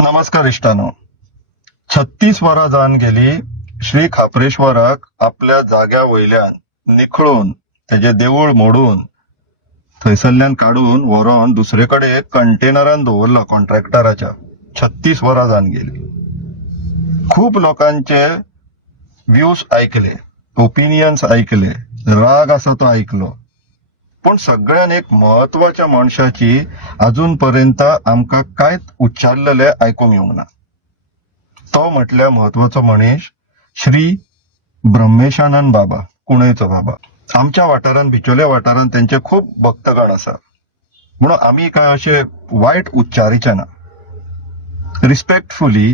नमस्कार इष्टानो. 36 वरां जावन गेली श्री खापरेश्वराक आपल्या जाग्या वयल्यान निखळून तेजे देवूळ मोडून थंयसरल्यान काडून व्हरोन दुसरे कडेन कंटेनरान दवरला कॉन्ट्रॅक्टराच्या. 36 वरां जावन गेली. खूप लोकांचे व्ह्यूज ऐकले, ओपिनियन्स ऐकले, राग आसा तो ऐकलो, पण सगळ्यान एक महत्वाच्या मनशाची अजून पर्यंत आमकां कांयच उच्चारलेले आयकूंक येवंक ना. तो म्हटल्यार महत्वाचो मनीस श्री ब्रह्मेशानंद बाबा, कुणयचो बाबा. आमच्या वाठारांत, बिचोले वाठारांत त्यांचे खूप भक्तगण आसा, म्हणून आमी काय अशे वायट उच्चारीचे ना. रिस्पेक्टफुली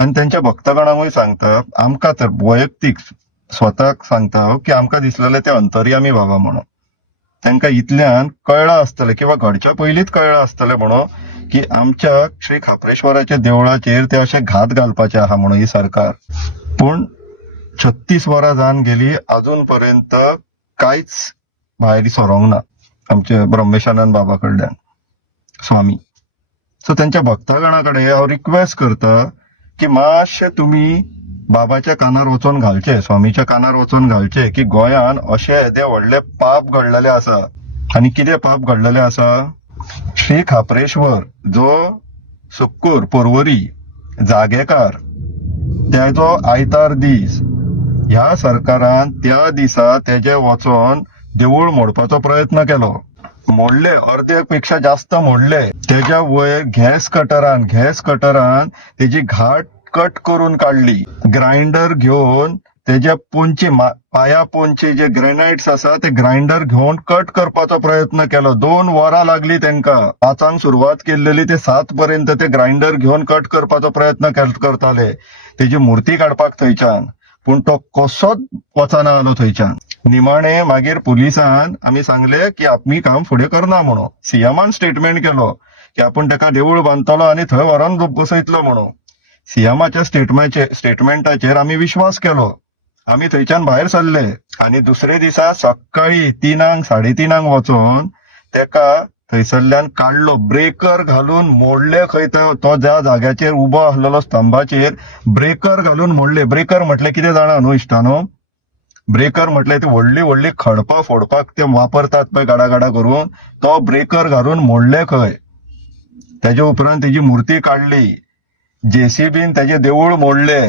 आणि त्यांच्या भक्तगणांकूय सांगता, आमकां तर वैयक्तीक स्वताक सांगता की आमकां दिसलेले ते अंतर्यामी बाबा म्हणून. तांकां इतल्यान कळ्ळां आसतलें किंवा घडच्या पयलींच कळ्ळां आसतलें म्हणून की आमच्या श्री खापरेश्वराच्या देवळाचेर ते अशे घात घालपाचे आहा म्हणून ही सरकार. पूण 36 वरां जावन गेली, अजून पर्यंत कांयच भायर सरोंक ना आमचे ब्रह्मेशानंद बाबा कडल्यान स्वामी. सो त्यांच्या भक्तगणा कडेन हांव रिक्वेस्ट करता की मातशे तुम्ही बाबाच्या कानार वचून घालचे, स्वामीच्या कानार वचून घालचे की गोंयान अशे येदे व्हडले पाप घडलेले आसा. आनी कितें पाप घडलेले आसा? श्री खापरेश्वर जो सुक्कूर पर्वरी जागेकार, त्याचो आयतार दीस ह्या सरकारान त्या दिसा तेजे वचोन देवूळ मोडपाचो प्रयत्न केलो. मोडले, अर्ध्यापेक्षा जास्त मोडले. तेज्या वयर गॅस कटरान तेजी घाट कट करून काढली. ग्राइंडर घेऊन तेजे पोंचे, पाया पोंचे जे ग्रेनाइट्स आसा ते ग्राइंडर घेऊन कट करपाचो प्रयत्न केलो. 2 वरां लागली त्यांका. 5 सुरवात केलेली ते 7 पर्यंत ते ग्राइंडर घेऊन कट करपाचो प्रयत्न करताले. तेजी मूर्ती काडपाक थंयच्यान, पूण तो कसोच वचना आलो थंयच्यान. निमाणे मागीर पुलिसान आमी सांगले की आमी काम फुडें करना म्हणून. सीएमान स्टेटमेंट केलो की आपण ताका देवूळ बांदतलो आनी थंय व्हरोन बसयतलो म्हणून. सीएमाच्या स्टेटमेंटाचेर आमी विश्वास केलो. आमी थंयच्यान भायर सरले आनी दुसरे दिसा सकाळी 3:30 वचोन तेका थंयसरल्यान काडलो. ब्रेकर घालून मोडले. खंय तो ज्या जाग्याचेर उबो आसलेलो स्तंभाचेर ब्रेकर घालून मोडले. ब्रेकर म्हटले कितें जाणा न्हू इश्टानो? ब्रेकर म्हटले ती व्हडली खडपां फोडपाक ते वापरतात पळय गाडा करून, तो ब्रेकर घालून मोडले खंय. तेजे उपरांत तेजी मूर्ती काडली. जेसीबीन तेजे देवूळ मोडले.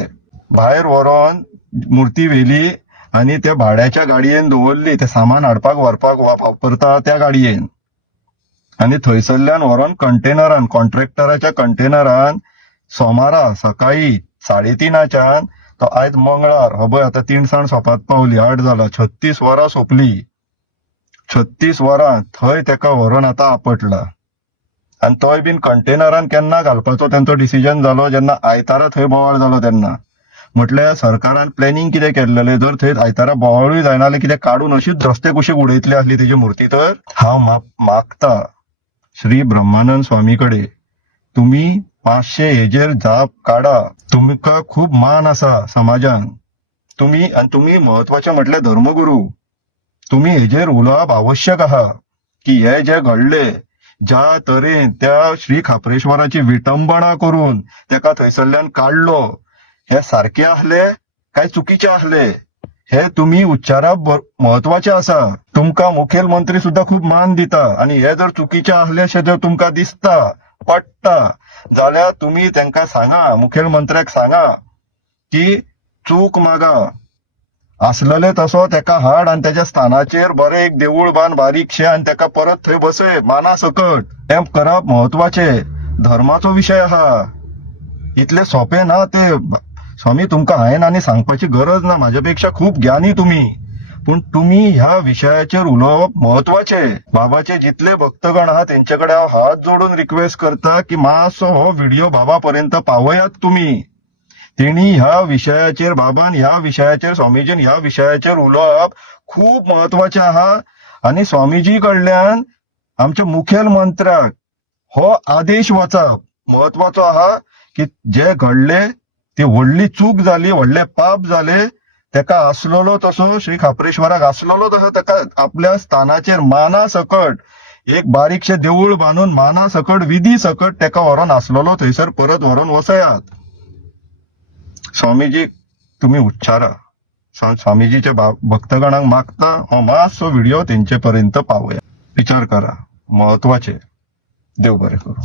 भायर व्हरोन मूर्ती व्हेली आनी त्या भाड्याच्या गाडयेन दवरली. ते सामान हाडपाक व्हरपाक वापरता त्या गाडयेन. आनी थंयसरल्यान व्हरोन कंटेनरान, कॉन्ट्रॅक्टराच्या कंटेनरान सोमारा सकाळी 3:30 तो आयज मंगळार, पळय आतां तिणसाण सोंपात पावली, 8 जाला, 36 वरां सोंपली. 36 वरां थंय तेका व्हरोन आतां आपटला. आनी तोय बीन कंटेनरान केन्ना घालपाचो तेंचो डिसिजन जालो जेन्ना आयतारा थंय बोवाळ जालो तेन्ना. म्हटल्यार सरकारान प्लॅनिंग कितें केल्लेलें, जर थंय आयतारा बोवाळूय जायना जाल्यार कितें काडून अशीच रस्ते कुशीक उडयतली आसली तेजी मूर्ती. तर हांव मागता श्री ब्रह्मानंद स्वामी कडेन, तुम्ही 500 हेजेर जाप काढा. तुमकां खूप मान आसा समाजान. तुम्ही महत्वाचे म्हटल्यार धर्मगुरू. तुम्ही हेजेर उलोवप आवश्यक आहा की हे जे घडले, ज्या तरेन त्या श्री खापरेश्वराची विटंबना करून तेका थंयसरल्यान काढलो, हे सारखे आसले काय चुकीचे आसले हे तुम्ही उच्चारप महत्वाचे आसा. तुमकां मुखेलमंत्री सुद्धा खूप मान दिता आनी हे जर चुकीचे आसले अशें जर तुमकां दिसता, पटता, जाल्यार तुम्ही तांकां सांगा, मुखेलमंत्र्याक सांगा की चूक मागा, असलेले तसो तेका हाड आनी तेच्या स्थानाचेर बरें एक देवूळ बांद बारीकशें आनी तेका परत थंय बसय माना सकट. हें करप महत्वाचे. धर्माचो विशय आहा, इतले सोपे ना ते. स्वामी तुमकां हांवें आनी सांगपाची गरज ना, म्हाज्या पेक्षा खूप ज्ञानी तुम्ही, पण तुम्ही ह्या विशयाचेर उलोवप महत्वाचे. बाबाचे जितले भक्तगण आहात तेंचे कडेन हांव हात जोडून रिक्वेस्ट करता की मातसो हो व्हिडिओ बाबा पर्यंत पावयात तुम्ही. तेणी ह्या विशयाचेर, बाबान ह्या विशयाचेर, स्वामीजीन ह्या विशयाचेर उलोवप खूप महत्वाचे आहा. आनी स्वामीजी कडल्यान आमच्या मुखेलमंत्र्याक हो आदेश वचप महत्वाचो आहा की जे घडले ती व्हडली चूक जाली, व्हडले पाप जाले, तेका आसलोलो तसो श्री खापरेश्वराक आसलोलो तसो तेका आपल्या स्थानाचेर माना सकट एक बारीकशे देऊळ बांदून माना सकट विधी सकट तेका व्हरोन आसलेलो थंयसर परत व्हरोन वसयात. स्वामीजी तुम्ही उच्चारा. स्वामीजीच्या भक्तगणांक मागता हो मातसो व्हिडिओ तेंचे पर्यंत पावया. विचार करा, महत्वाचे. देव बरें करूं.